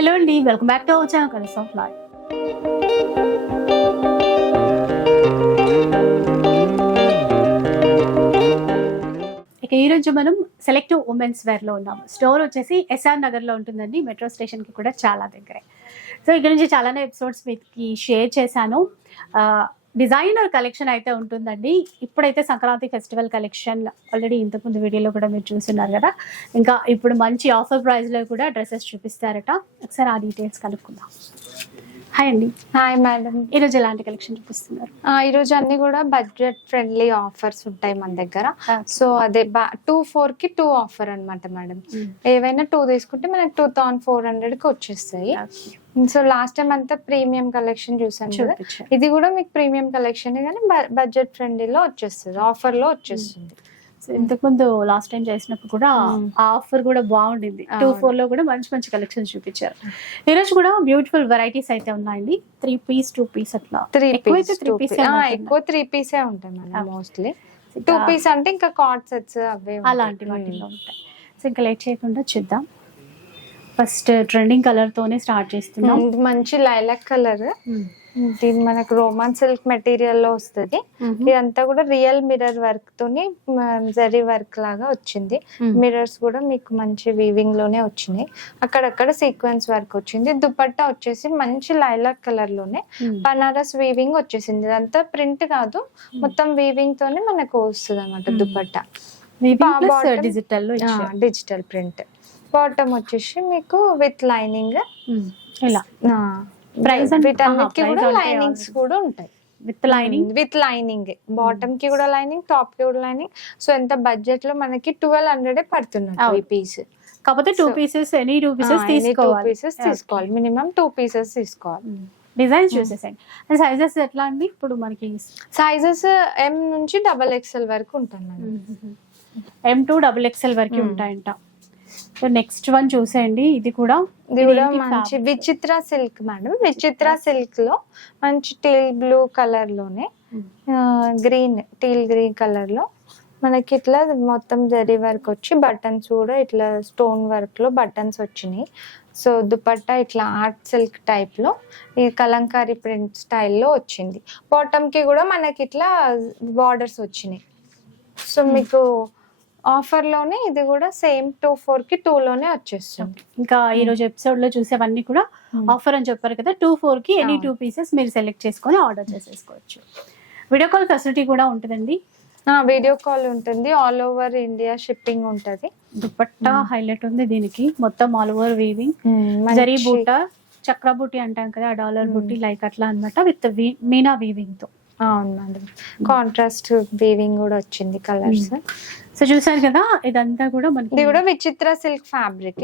Hello అండి welcome back to our channel colours of life ఇక ఈ రోజు మనం సెలెక్టివ్ ఉమెన్స్ వేర్లో ఉన్నాము. స్టోర్ వచ్చేసి ఎస్ఆర్ నగర్లో ఉంటుందండి మెట్రో స్టేషన్కి కూడా చాలా దగ్గరే. సో ఇక్కడ నుంచి చాలానే ఎపిసోడ్స్ మీకు షేర్ చేశాను. డిజైనర్ కలెక్షన్ అయితే ఉంటుందండి. ఇప్పుడైతే సంక్రాంతి ఫెస్టివల్ కలెక్షన్ ఆల్రెడీ ఇంతకుముందు వీడియోలో కూడా మీరు చూస్తున్నారు కదా. ఇంకా ఇప్పుడు మంచి ఆఫర్ ప్రైస్లో కూడా డ్రెస్సెస్ చూపిస్తారట. ఒకసారి ఆ డీటెయిల్స్ కనుక్కుందాం. హాయ్ అండి. హాయ్ మేడం ఈరోజు ఎలాంటి కలెక్షన్ చూపిస్తున్నారు? ఈరోజు అన్ని కూడా బడ్జెట్ ఫ్రెండ్లీ ఆఫర్స్ ఉంటాయి మన దగ్గర. సో అదే టూ ఫోర్కి టూ ఆఫర్ అన్నమాట మేడం ఏవైనా టూ తీసుకుంటే మనకి టూ థౌసండ్ ఫోర్ హండ్రెడ్కి వచ్చేస్తాయి. సో లాస్ట్ టైం అంతా ప్రీమియం కలెక్షన్ చూసాను కదా. ఇది కూడా మీకు ప్రీమియం కలెక్షన్ కానీ బడ్జెట్ ఫ్రెండ్లీలో వచ్చేస్తుంది ఆఫర్లో వచ్చేస్తుంది. సో ఇంతకుముందు లాస్ట్ టైం చేసినప్పుడు కూడా Mm. ఆ ఆఫర్ కూడా బాగుండింది టూ. ఫోర్లో కూడా మంచి మంచి కలెక్షన్స్ చూపించారు ఈ రోజు కూడా బ్యూటిఫుల్ వెరైటీస్ అయితే ఉన్నాయండి త్రీ పీస్ టూ పీస్ అట్లా త్రీ పీస్ ఏ ఉంటుందా? ఎక్కువ త్రీ పీసే ఉంటాయి మేడం. మోస్ట్లీ టూ పీస్ అంటే ఇంకా కార్డ్ సెట్స్ అవే. అలాంటి వాటిలో Mm. ఉంటాయి సో ఇంకా లేట్ చేయకుండా చూద్దాం ఫస్ట్ ట్రెండింగ్ కలర్ తోనే స్టార్ట్ చేస్తున్నాం ఇది మంచి లైలాక్ కలర్ దీని మనకు రోమాన్ సిల్క్ మెటీరియల్లో వస్తుంది. ఇదంతా కూడా రియల్ మిర్రర్ వర్క్ తోని జరీ వర్క్ లాగా వచ్చింది. మిర్రర్స్ కూడా మీకు మంచి వీవింగ్లోనే వచ్చినాయి. అక్కడక్కడ సీక్వెన్స్ వర్క్ వచ్చింది. దుపట్టా వచ్చేసి మంచి లైలాక్ కలర్లోనే. బనారస్ వీవింగ్ వచ్చేసింది. ఇదంతా ప్రింట్ కాదు మొత్తం వీవింగ్ తోనే మనకు వస్తుంది అనమాట dupatta. Digital digital print bottom వచ్చేసి మీకు విత్ లైనింగ్. ఇలా. And- వీటన్నిటికి కూడా లైనింగ్స్. కూడా ఉంటాయి. విత్ లైనింగ్ విత్ లైనింగ్ బాటమ్కి కూడా లైనింగ్ టాప్కి కూడా లైనింగ్ సో ఎంత బడ్జెట్లో మనకి ట్వెల్వ్ హండ్రెడ్ పడుతుంది ఈ. పీస్ కాకపోతే two pieces any two pieces తీసుకోవాలి. పీసెస్ తీసుకోవాలి. మినిమం టూ పీసెస్ తీసుకోవాలి. డిజైన్స్ చూసేసండి అండ్ సైజెస్ ఎట్లా అండి? ఇప్పుడు మనకి సైజెస్ ఎం నుంచి డబల్ ఎక్స్ఎల్ వరకు madam M two double XL వరకు Mm. ఉంటాయంట. సో నెక్స్ట్ వన్ చూసేయండి. ఇది కూడా ఇది కూడా మంచి? విచిత్ర సిల్క్ మేడం విచిత్ర సిల్క్లో మంచి టీల్ బ్లూ కలర్లోనే. గ్రీన్ టీల్ గ్రీన్ కలర్లో మనకి ఇట్లా మొత్తం జరీ వర్క్ వచ్చి బటన్స్ కూడా ఇట్లా స్టోన్ వర్క్లో బటన్స్ వచ్చినాయి. సో దుపట్టా ఇట్లా ఆర్ట్ సిల్క్ టైప్లో ఈ కలంకారీ ప్రింట్ స్టైల్లో వచ్చింది. బాటమ్కి కూడా మనకి ఇట్లా బార్డర్స్ వచ్చినాయి. సో మీకు ఆఫర్లోనే ఇది కూడా సేమ్ టూ ఫోర్కి టూ లోనే వచ్చేస్తుంది ఇంకా ఈ రోజు ఎపిసోడ్లో చూసేవన్నీ కూడా ఆఫర్ అని చెప్పారు కదా టూ ఫోర్కి ఎనీ అవును. టూ పీసెస్ మీరు సెలెక్ట్ చేసుకొని ఆర్డర్ చేసేసుకోవచ్చు. వీడియో కాల్ ఫెసిలిటీ కూడా ఉంటుందండి? వీడియో కాల్ ఉంటుంది. ఆల్ ఓవర్ ఇండియా షిప్పింగ్ ఉంటది. దుపట్టా. హైలైట్ ఉంది దీనికి. మొత్తం all over weaving zari buta chakra buti అంటాం కదా డాలర్ Mm. బూటి లైక్ అట్లా అన్నమాట విత్ మీనా వీవింగ్తో. అవును మేడం కాంట్రాస్ట్ వీవింగ్ కూడా వచ్చింది కలర్స్ సో చూసారు కదా ఇదంతా కూడా మనకి ఇది కూడా విచిత్ర సిల్క్ ఫ్యాబ్రిక్.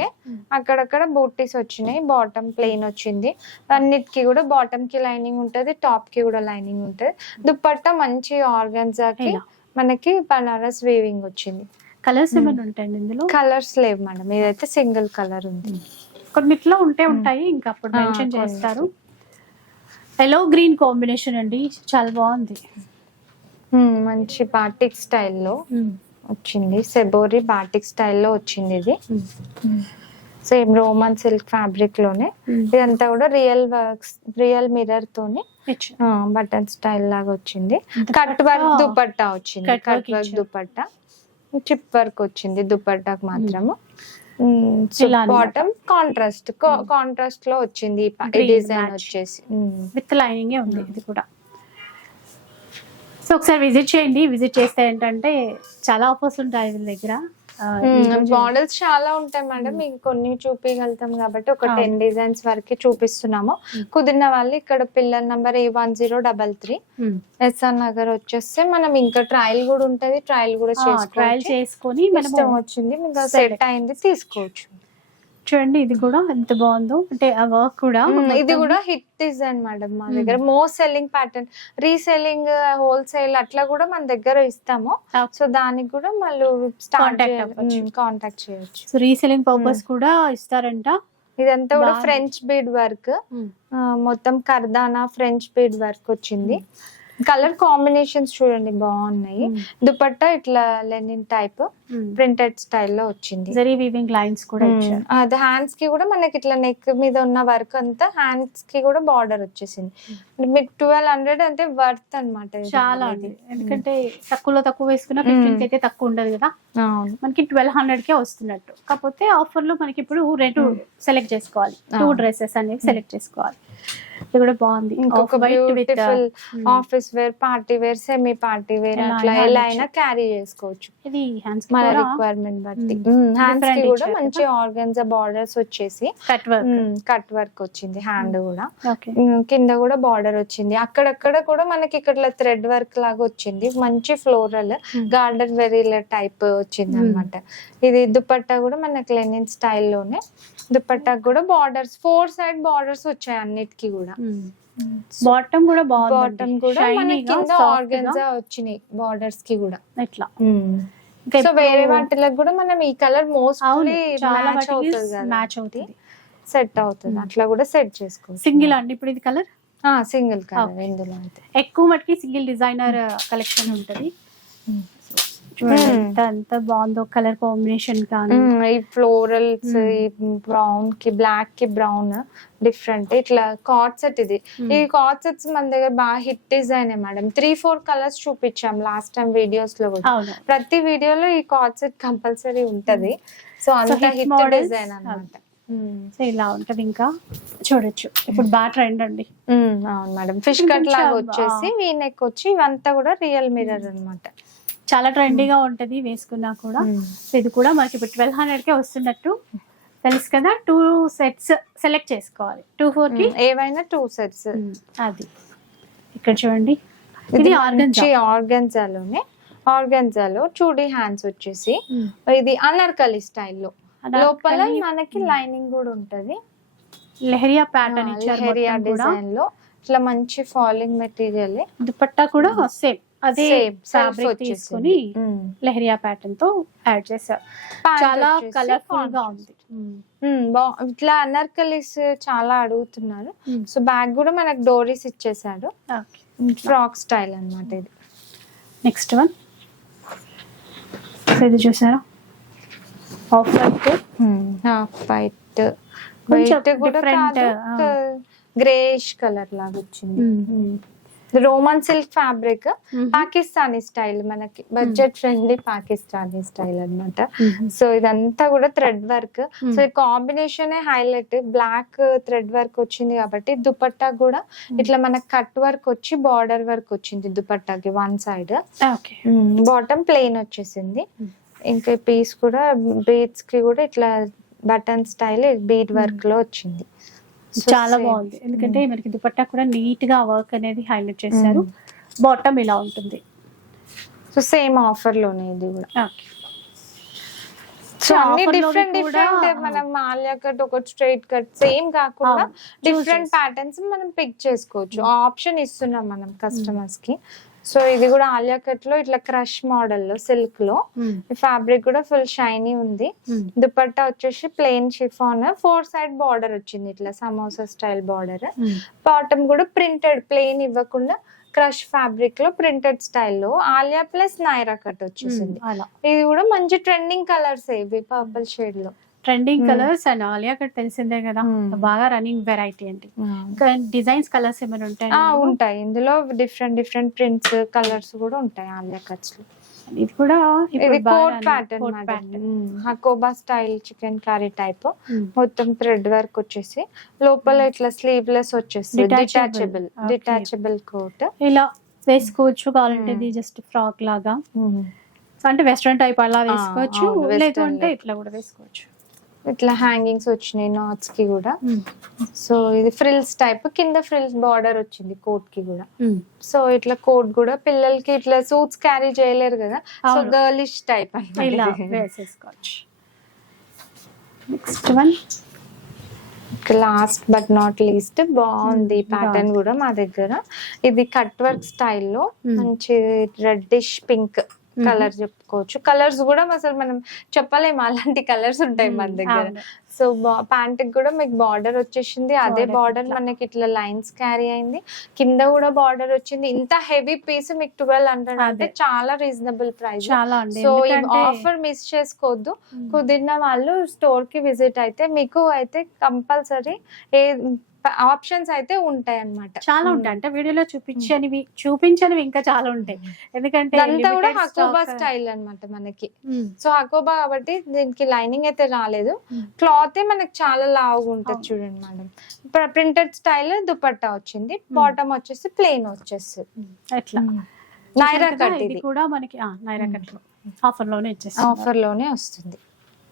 అక్కడక్కడ బూటీస్ వచ్చినాయి బాటమ్ ప్లెయిన్ వచ్చింది అన్నిటికి కూడా బాటమ్కి లైనింగ్ ఉంటది టాప్కి కూడా లైనింగ్ ఉంటది దుపట్టా మంచి ఆర్గన్జాకి. మనకి బనారస్ వీవింగ్ వచ్చింది కలర్స్ Mm. ఏమైనా ఉంటాయండి ఇందులో కలర్స్ లేవు మేడం ఇదైతే సింగిల్ కలర్ ఉంది కొన్నిట్లో ఉంటే. ఉంటాయి ఇంకా అప్పుడు మెన్షన్. చేస్తారు ఎల్లో గ్రీన్ కాంబినేషన్ అండి చాలా బాగుంది Hmm, మంచి బాటిక్ స్టైల్లో వచ్చింది. సెబోరి బాటిక్ స్టైల్లో వచ్చింది ఇది. సేమ్ రోమన్ సిల్క్ ఫ్యాబ్రిక్లోనే. ఇదంతా కూడా రియల్ వర్క్స్ రియల్ మిర్రర్ తోని బటన్ స్టైల్ లాగా వచ్చింది. కట్ వర్క్ దుపట్టా వచ్చింది. Cut work. Dupatta. Chip work వచ్చింది దుపట్టాకు మాత్రము. బాటమ్ కాంట్రాస్ట్ కాంట్రాస్ట్లో వచ్చింది డిజైన్. వచ్చేసి. విత్ లైనింగ్ ఉంది ఇది కూడా. సో ఒకసారి విజిట్ చేయండి. విజిట్ చేస్తే ఏంటంటే చాలా ఆఫర్స్ ఉంటాయి వీళ్ళ దగ్గర. మోడల్స్ చాలా ఉంటాయి మేడం మీకు కొన్ని చూపించగలుగుతాం కాబట్టి ఒక. టెన్ డిజైన్స్ వరకు చూపిస్తున్నాము. కుదిరిన వాళ్ళు ఇక్కడ pillar number A one zero double three. SR Nagar వచ్చేస్తే మనం ఇంకా ట్రయల్ కూడా ఉంటది. ట్రయల్ కూడా ట్రయల్ చేసుకొని ఇష్టం మనము వచ్చింది మీకు. సెట్ అయింది తీసుకోవచ్చు. చూడండి ఇది కూడా ఎంత బాగుందో. అంటే ఆ వర్క్ కూడా ఇది కూడా హిట్ డిజైన్ మేడం మా. దగ్గర. Most selling pattern reselling wholesale అట్లా కూడా మన దగ్గర ఇస్తాము. సో దానికి కూడా మళ్ళీ అవ్వచ్చు. కాంటాక్ట్ చేయొచ్చు. సో రీసెలింగ్ పర్పస్ కూడా ఇస్తారంట. ఇదంతా కూడా. ఫ్రెంచ్ బీడ్ వర్క్ మొత్తం కర్దానా ఫ్రెంచ్ బీడ్ వర్క్ వచ్చింది. కలర్ కాంబినేషన్స్ చూడండి బాగున్నాయి. దుపట్టా ఇట్లా లెనిన్ టైప్ ప్రింటెడ్ స్టైల్లో వచ్చింది. జరీ వీవింగ్ లైన్స్ కూడా అది హ్యాండ్స్కి కూడా మనకి ఇట్లా నెక్ మీద ఉన్న వర్క్ అంతా హ్యాండ్స్కి కూడా బార్డర్ వచ్చేసింది. మీకు ట్వెల్వ్ హండ్రెడ్ అంటే వర్త్ అనమాట చాలా అండి. ఎందుకంటే తక్కువలో తక్కువ వేసుకున్న. ఫిఫ్టీన్ అయితే తక్కువ ఉండదు కదా. మనకి ట్వెల్వ్ హండ్రెడ్ కే వస్తున్నట్టు. కాకపోతే ఆఫర్లో మనకి ఇప్పుడు రెండు సెలెక్ట్ చేసుకోవాలి. టూ. డ్రెస్సెస్ అనేవి సెలెక్ట్ చేసుకోవాలి. ఇది కూడా బాగుంది. ఇంకొక beautiful office wear party wear semi party wear అట్లా ఎలా. అయినా క్యారీ చేసుకోవచ్చు. ఇది హ్యాండ్స్ మన రిక్వైర్మెంట్ బట్టి. Hmm. హ్యాండ్స్కి Different కూడా మంచి ఆర్గన్జా బార్డర్స్ వచ్చేసి కట్ వర్క్ కట్ వర్క్ వచ్చింది హ్యాండ్ కూడా. ఓకే ఉమ్, కింద కూడా బార్డర్ వచ్చింది. అక్కడక్కడ కూడా మనకి ఇక్కడ థ్రెడ్ వర్క్ లాగా వచ్చింది. మంచి ఫ్లోరల్ Hmm. గార్డెన్ వెరీల టైప్ వచ్చింది అనమాట ఇది దుపట్టా కూడా మనకి లెనిన్ స్టైల్లోనే దుపట్టా కూడా బార్డర్స్ ఫోర్ సైడ్ బార్డర్స్ వచ్చాయి అన్నిటికీ. కూడా. బాటమ్ కూడా బాగుంది బాటమ్ కూడా మనకి కింద ఆర్గన్జా వచ్చినాయి బార్డర్స్కి కూడా. ఇట్లా. సో వేరే వాటిలకు కూడా మనం ఈ కలర్ మోస్ట్లీ చాలా మ్యాచ్ అవుతుంది మ్యాచ్ అవుతుంది. సెట్ అవుతుంది. అట్లా కూడా సెట్ చేసుకోవచ్చు. సింగిల్ అండి ఇప్పుడు ఇది కలర్ సింగిల్ కలర్ ఇందులో అయితే ఎక్కువ మటుకి సింగిల్ డిజైనర్ కలెక్షన్ ఉంటది. చూడండి. ఎంత ఎంత బాగుందో కలర్ కాంబినేషన్ కానీ. ఈ ఫ్లోరల్స్ ఈ బ్రౌన్కి బ్లాక్కి బ్రౌన్ డిఫరెంట్ ఇట్లా కార్డ్ సెట్ ఇది. ఈ కార్డ్ సెట్స్ మన దగ్గర బాగా hit design madam three four colours చూపించాం లాస్ట్ టైం వీడియోస్లో కూడా ప్రతి వీడియోలో ఈ కార్డ్ సెట్ కంపల్సరీ ఉంటది. సో అంత హిట్ డిజైన్ అన్నమాట. సో ఇలా ఉంటది ఇంకా. చూడొచ్చు. ఇప్పుడు బాగా ట్రెండ్ అండి. అవును మేడం ఫిష్ కట్ లాగా వచ్చేసి వీ నెక్ వచ్చి ఇవంతా కూడా రియల్ మిర్రర్ అన్నమాట. చాలా ట్రెండీగా ఉంటది వేసుకున్నా కూడా. సో ఇది కూడా మనకి ఇప్పుడు ట్వెల్వ్ హండ్రెడ్ కే వస్తున్నట్టు తెలుసు కదా టూ సెట్స్ సెలెక్ట్ చేసుకోవాలి. టూ ఫోర్కి మ్మ్. ఏవైనా టూ సెట్స్ అది. ఇక్కడ చూడండి. ఇది ఆర్గన్ ఆర్గన్జాలోనే ఆర్గన్జాలో చూడి హ్యాండ్స్ వచ్చేసి ఇది అనార్కలి స్టైల్లో. లోపల మనకి లైనింగ్ కూడా ఉంటది. లెహరియా ప్యాటర్న్ ఇచ్చారు హెరియా మొత్తం కూడా. డిజైన్లో ఇట్లా మంచి ఫాలింగ్ మెటీరియల్ దుపట్టా కూడా సేమ్ అదే ఫ్యాబ్రిక్. తీసుకొని లెహరియా ప్యాటర్న్తో యాడ్ చేశారు. చాలా కలర్ఫుల్గా ఉంది. ఇట్లా అనార్కలీస్ చాలా అడుగుతున్నారు. Hmm. సో బ్యాగ్ కూడా మనకు డోరీస్ ఇచ్చేసాడు ఫ్రాక్ స్టైల్ అన్నమాట ఇది. నెక్స్ట్ వన్ ఇది చూసారా? Off white half white white కూడా. గ్రేష్ కలర్ లాగా వచ్చింది. Roman silk fabric Pakistani style మనకి బడ్జెట్ ఫ్రెండ్లీ పాకిస్తానీ స్టైల్ అన్నమాట. సో ఇదంతా కూడా థ్రెడ్ వర్క్. సో ఈ combination highlight. Black thread work వచ్చింది కాబట్టి దుపట్టా కూడా ఇట్లా మనకి కట్ వర్క్ వచ్చి బార్డర్ వర్క్ వచ్చింది దుపట్టాకి one side. Okay. Bottom plain వచ్చేసింది. ఇంకా పీస్ కూడా బీడ్స్కి కూడా ఇట్లా బటన్ స్టైల్ బీడ్ వర్క్లో వచ్చింది. చాలా. బాగుంది. ఎందుకంటే మనకి దుపట్టా కూడా నీట్గా వర్క్ అనేది హైలైట్ చేశారు. బాటమ్ ఇలా ఉంటుంది. సో సేమ్ ఆఫర్లోనే ఇది కూడా. సో అన్ని డిఫరెంట్ డిఫరెంట్ మనం మాల్యా కట్ ఒక స్ట్రైట్ కట్ సేమ్ కాకుండా డిఫరెంట్ ప్యాటర్న్స్ మనం పిక్ చేసుకోవచ్చు. ఆప్షన్ ఇస్తున్నాం మనం కస్టమర్స్కి. సో ఇది కూడా ఆలియా కట్లో ఇట్లా క్రష్ మోడల్లో సిల్క్లో. ఫ్యాబ్రిక్ కూడా ఫుల్ షైనీ ఉంది. దుపట్టా వచ్చేసి plain chiffon. Four side border వచ్చింది ఇట్లా సమోసా స్టైల్ బార్డర్. బాటమ్ కూడా ప్రింటెడ్ ప్లెయిన్ ఇవ్వకుండా క్రష్ ఫ్యాబ్రిక్లో ప్రింటెడ్ స్టైల్లో ఆలియా ప్లస్ నైరా కట్ వచ్చేసింది. అలా. ఇది కూడా మంచి ట్రెండింగ్ కలర్స్ ఇవి పర్పుల్ షేడ్లో. Trending Hmm. Colours and Alia cut తెలిసిందే కదా. Hmm. బాగా రన్నింగ్ వెరైటీ అండి. ఇంకా డిజైన్స్ కలర్స్ ఏమైనా ఉంటాయి ఉంటాయి. ఇందులో డిఫరెంట్ డిఫరెంట్ ప్రింట్స్ కలర్స్ కూడా ఉంటాయి ఆలియా కట్స్లో ఇది కూడా ఇది coat pattern Hakoba style chikankari type మొత్తం థ్రెడ్ వర్క్ వచ్చేసి లోపల ఇట్లా స్లీవ్లెస్ వచ్చేసి. డిటాచబుల్. డిటాచబుల్ కోట్ ఇలా వేసుకోవచ్చు కావాలంటే Hmm. ఇది జస్ట్ ఫ్రాక్ లాగా అంటే వెస్ట్రన్ టైప్ అలా వేసుకోవచ్చు. లేదంటే. ఇట్లా కూడా వేసుకోవచ్చు. ఇట్లా హ్యాంగింగ్స్ వచ్చినాయి నాట్స్కి కూడా. సో ఇది ఫ్రిల్స్ టైప్ కింద ఫ్రిల్స్ బార్డర్ వచ్చింది కోట్కి కూడా. సో ఇట్లా కోట్ కూడా పిల్లలకి ఇట్లా సూట్స్ క్యారీ చేయలేరు కదా. So. Girlish type next one last but not least బాగుంది ప్యాటర్న్. కూడా మా దగ్గర. ఇది కట్ వర్క్ స్టైల్లో. మంచి రెడ్డిష్ పింక్ కలర్ చెప్పుకోవచ్చు. కలర్స్ కూడా అసలు మనం చెప్పలేము. అలాంటి కలర్స్ ఉంటాయి మన దగ్గర. సో ప్యాంట్కి కూడా మీకు బార్డర్ వచ్చేసింది. అదే బార్డర్. మనకి ఇట్లా లైన్స్ క్యారీ అయింది. కింద కూడా బార్డర్ వచ్చింది. ఇంత హెవీ పీస్ మీకు ట్వెల్వ్ హండ్రెడ్ అంటే. చాలా రీజనబుల్ ప్రైస్ సో ఈ ఆఫర్ మిస్ చేసుకోవద్దు. కుదిరిన వాళ్ళు స్టోర్కి విజిట్ అయితే మీకు అయితే కంపల్సరీ ఏ ఆప్షన్స్ అయితే ఉంటాయి అన్నమాట చాలా ఉంటాయి. అంటే వీడియోలో చూపించనివి చూపించనివి ఇంకా చాలా ఉంటాయి. ఎందుకంటే ఇదంతా కూడా హకోబా స్టైల్ అన్నమాట మనకి. సో హకోబా కాబట్టి దీనికి లైనింగ్ అయితే రాలేదు. క్లాత్ మనకి చాలా లావుగా ఉంటుంది. చూడండి మేడం ప్రింటెడ్ స్టైల్ దుపట్టా వచ్చింది. బాటమ్ వచ్చేసి ప్లెయిన్ వచ్చేస్తుంది. ఎట్లా నైరా కట్ ఇది కూడా మనకి నైరా. కట్ ఆఫర్లోనే ఇచ్చేస్తాం ఆఫర్లోనే వస్తుంది.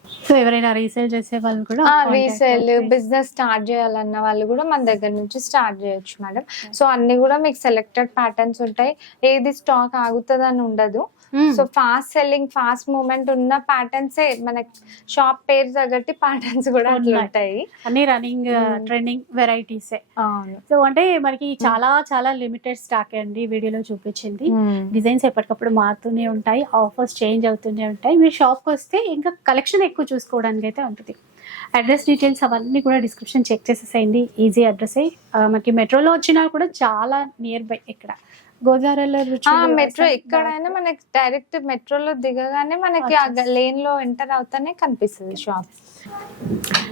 సో ఎవరైనా రీసేల్ చేసే వాళ్ళు కూడా రీసేల్ బిజినెస్ స్టార్ట్ చేయాలన్న వాళ్ళు కూడా మన దగ్గర నుంచి స్టార్ట్ చేయొచ్చు మేడం. సో అన్ని కూడా మీకు సెలెక్టెడ్ ప్యాటర్న్స్ ఉంటాయి. ఏది స్టాక్ ఆగుతుంది అని ఉండదు. ఉమ్. So fast selling fast movement ఉన్న ప్యాటర్న్స్ మనకి షాప్ పేరు తగ్గట్టి ప్యాటర్న్స్ కూడా. ఉంటాయి. అన్ని రన్నింగ్. ట్రెండింగ్ వెరైటీసే సో అంటే మనకి చాలా చాలా లిమిటెడ్ స్టాక్ అండి వీడియోలో చూపించింది. డిజైన్స్ ఎప్పటికప్పుడు మారుతూనే ఉంటాయి ఆఫర్స్ చేంజ్ అవుతూనే ఉంటాయి. మీరు షాప్కి వస్తే ఇంకా కలెక్షన్ ఎక్కువ చూసుకోవడానికి అయితే ఉంటుంది. అడ్రస్ డీటెయిల్స్ అవన్నీ కూడా డిస్క్రిప్షన్ చెక్ చేసేసేయండి. ఈజీ అడ్రస్సే మనకి మెట్రోలో వచ్చినా కూడా చాలా నియర్ బై ఇక్కడ గోదావరిలో మెట్రో ఎక్కడైనా మనకి డైరెక్ట్ మెట్రోలో దిగగానే మనకి ఆ లేన్లో ఎంటర్ అవుతానే కనిపిస్తుంది షాప్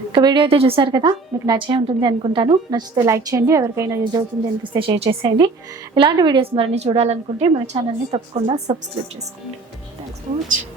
ఇక వీడియో అయితే చూసారు కదా? మీకు నచ్చే ఉంటుంది అనుకుంటాను. నచ్చితే లైక్ చేయండి. ఎవరికైనా యూజ్ అవుతుంది అనిపిస్తే షేర్ చేసేయండి. ఇలాంటి వీడియోస్ మరిన్ని చూడాలనుకుంటే మన ఛానల్ని తప్పకుండా సబ్స్క్రైబ్ చేసుకోండి. Thanks for watching